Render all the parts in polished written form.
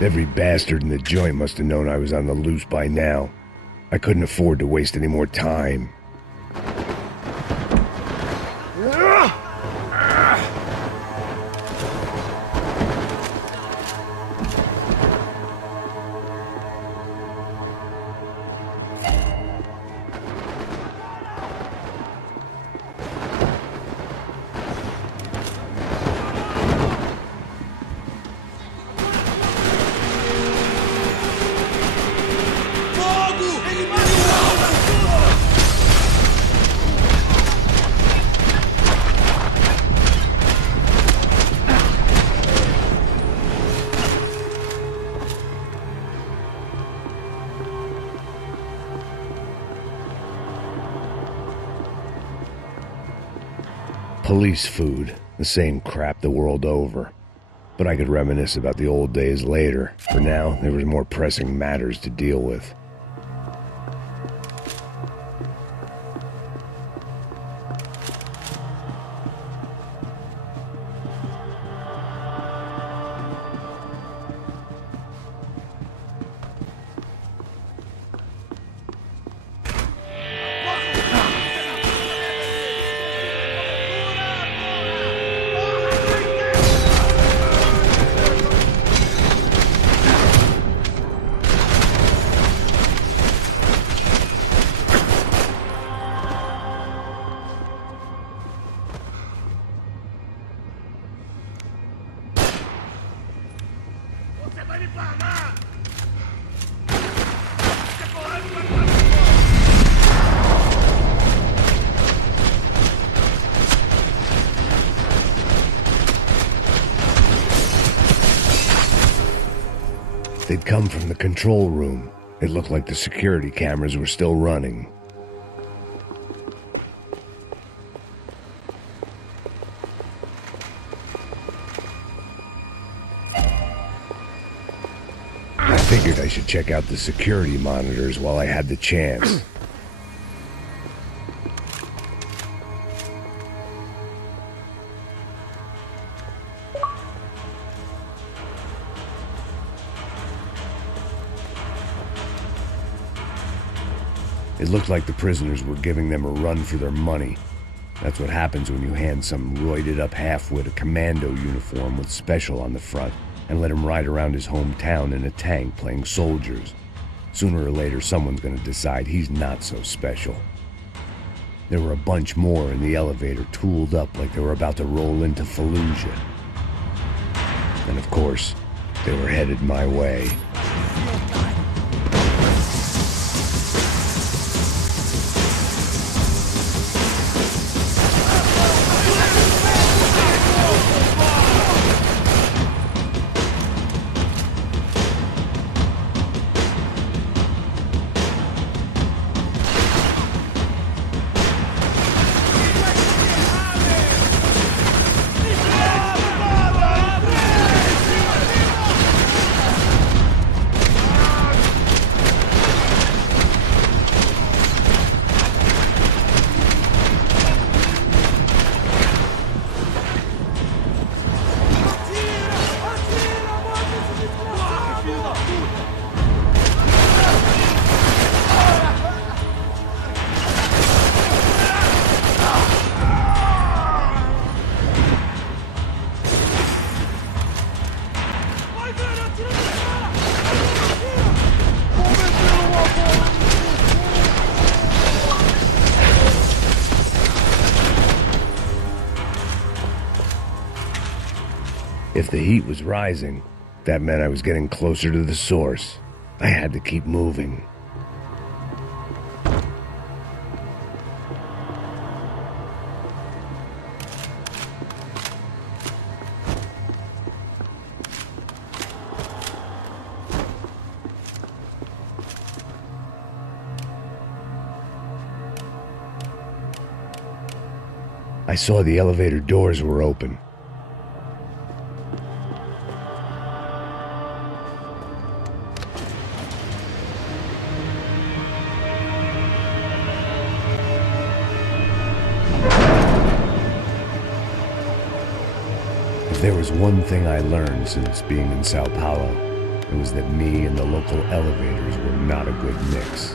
Every bastard in the joint must have known I was on the loose by now. I couldn't afford to waste any more time. Police food, the same crap the world over. But I could reminisce about the old days later. For now, there was more pressing matters to deal with. They'd come from the control room. It looked like the security cameras were still running. I figured I should check out the security monitors while I had the chance. It looked like the prisoners were giving them a run for their money. That's what happens when you hand some roided-up halfwit a commando uniform with special on the front and let him ride around his hometown in a tank playing soldiers. Sooner or later, someone's gonna decide he's not so special. There were a bunch more in the elevator, tooled up like they were about to roll into Fallujah. And of course, they were headed my way. If the heat was rising, that meant I was getting closer to the source. I had to keep moving. I saw the elevator doors were open. If there was one thing I learned since being in Sao Paulo, It was that me and the local elevators were not a good mix.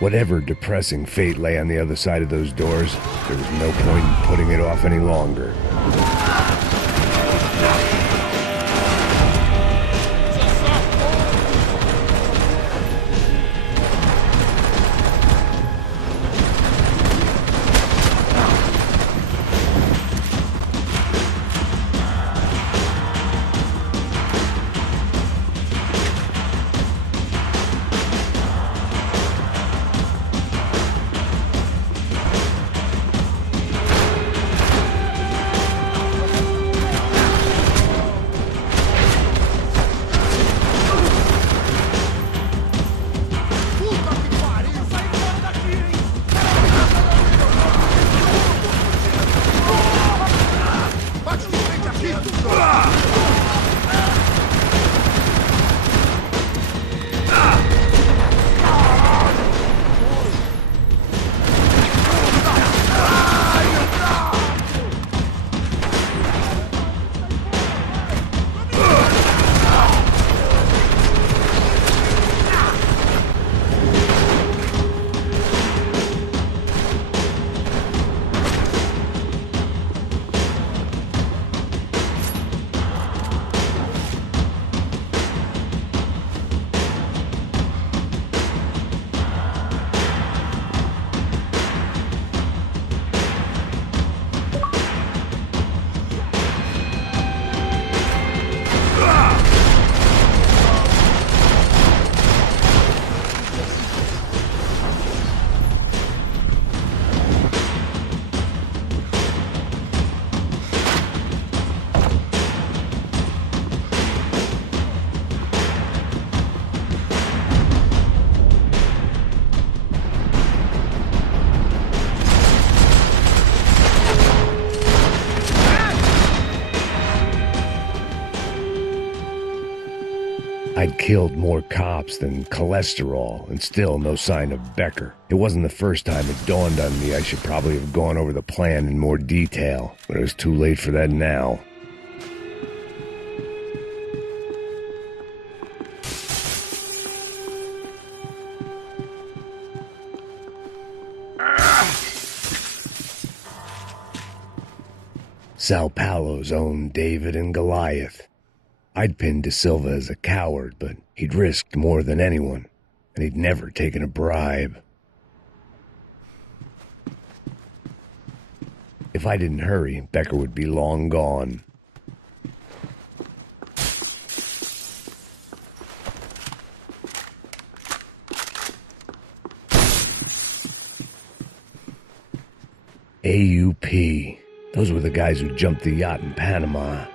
Whatever depressing fate lay on the other side of those doors, there was no point in putting it off any longer. I'd killed more cops than cholesterol, and still no sign of Becker. It wasn't the first time it dawned on me I should probably have gone over the plan in more detail, but it was too late for that now. Sao Paulo's own David and Goliath. I'd pinned De Silva as a coward, but he'd risked more than anyone, and he'd never taken a bribe. If I didn't hurry, Becker would be long gone. AUP. Those were the guys who jumped the yacht in Panama.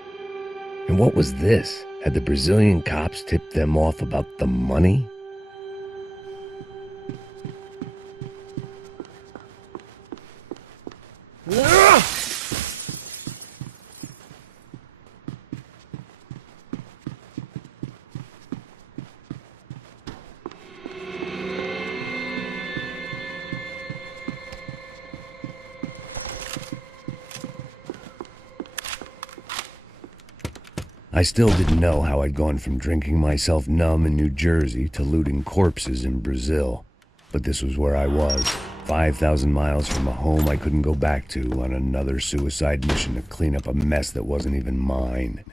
And what was this? Had the Brazilian cops tipped them off about the money? I still didn't know how I'd gone from drinking myself numb in New Jersey to looting corpses in Brazil. But this was where I was, 5,000 miles from a home I couldn't go back to, on another suicide mission to clean up a mess that wasn't even mine.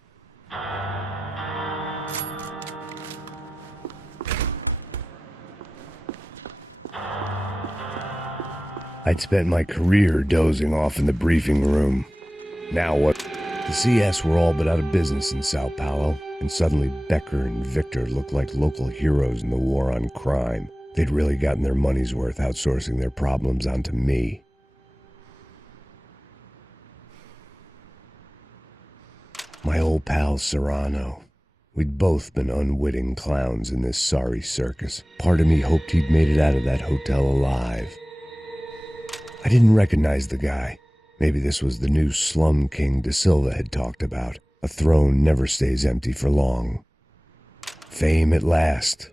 I'd spent my career dozing off in the briefing room. Now what? The CS were all but out of business in Sao Paulo, and suddenly Becker and Victor looked like local heroes in the war on crime. They'd really gotten their money's worth outsourcing their problems onto me. My old pal Serrano. We'd both been unwitting clowns in this sorry circus. Part of me hoped he'd made it out of that hotel alive. I didn't recognize the guy. Maybe this was the new slum king De Silva had talked about. A throne never stays empty for long. Fame at last.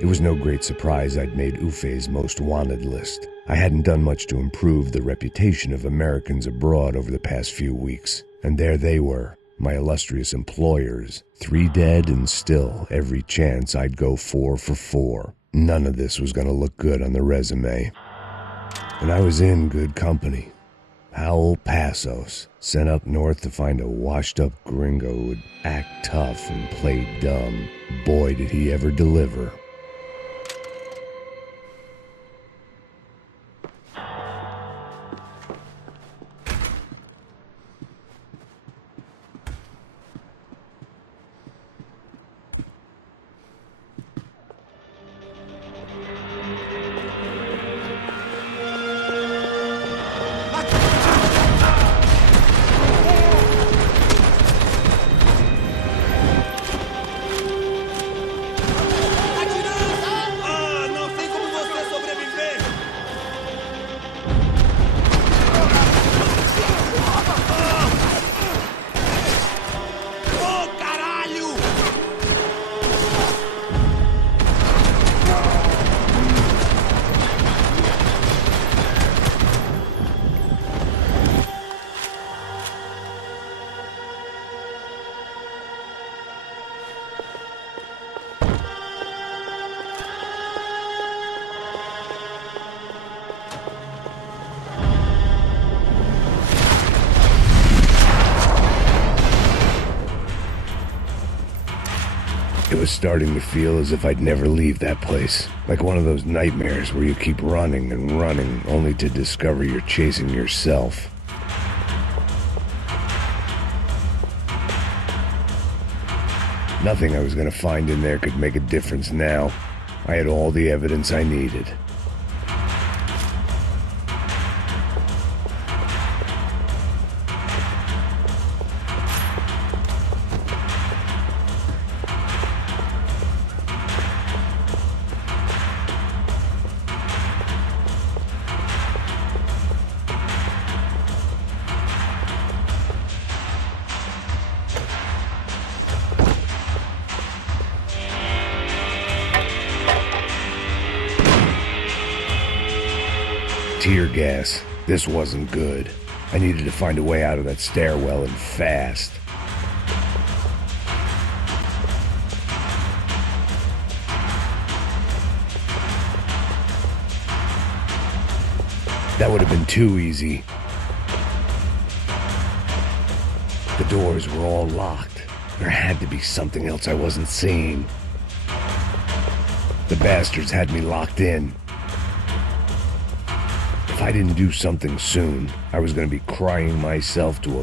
It was no great surprise I'd made Ufe's most wanted list. I hadn't done much to improve the reputation of Americans abroad over the past few weeks, and there they were, my illustrious employers, 3 dead and still every chance I'd go 4 for 4. None of this was going to look good on the resume. And I was in good company. Howell Passos, sent up north to find a washed-up gringo who would act tough and play dumb. Boy, did he ever deliver. It was starting to feel as if I'd never leave that place. Like one of those nightmares where you keep running and running only to discover you're chasing yourself. Nothing I was going to find in there could make a difference now. I had all the evidence I needed. Tear gas. This wasn't good. I needed to find a way out of that stairwell and fast. That would have been too easy. The doors were all locked. There had to be something else I wasn't seeing. The bastards had me locked in. If I didn't do something soon, I was going to be crying myself to a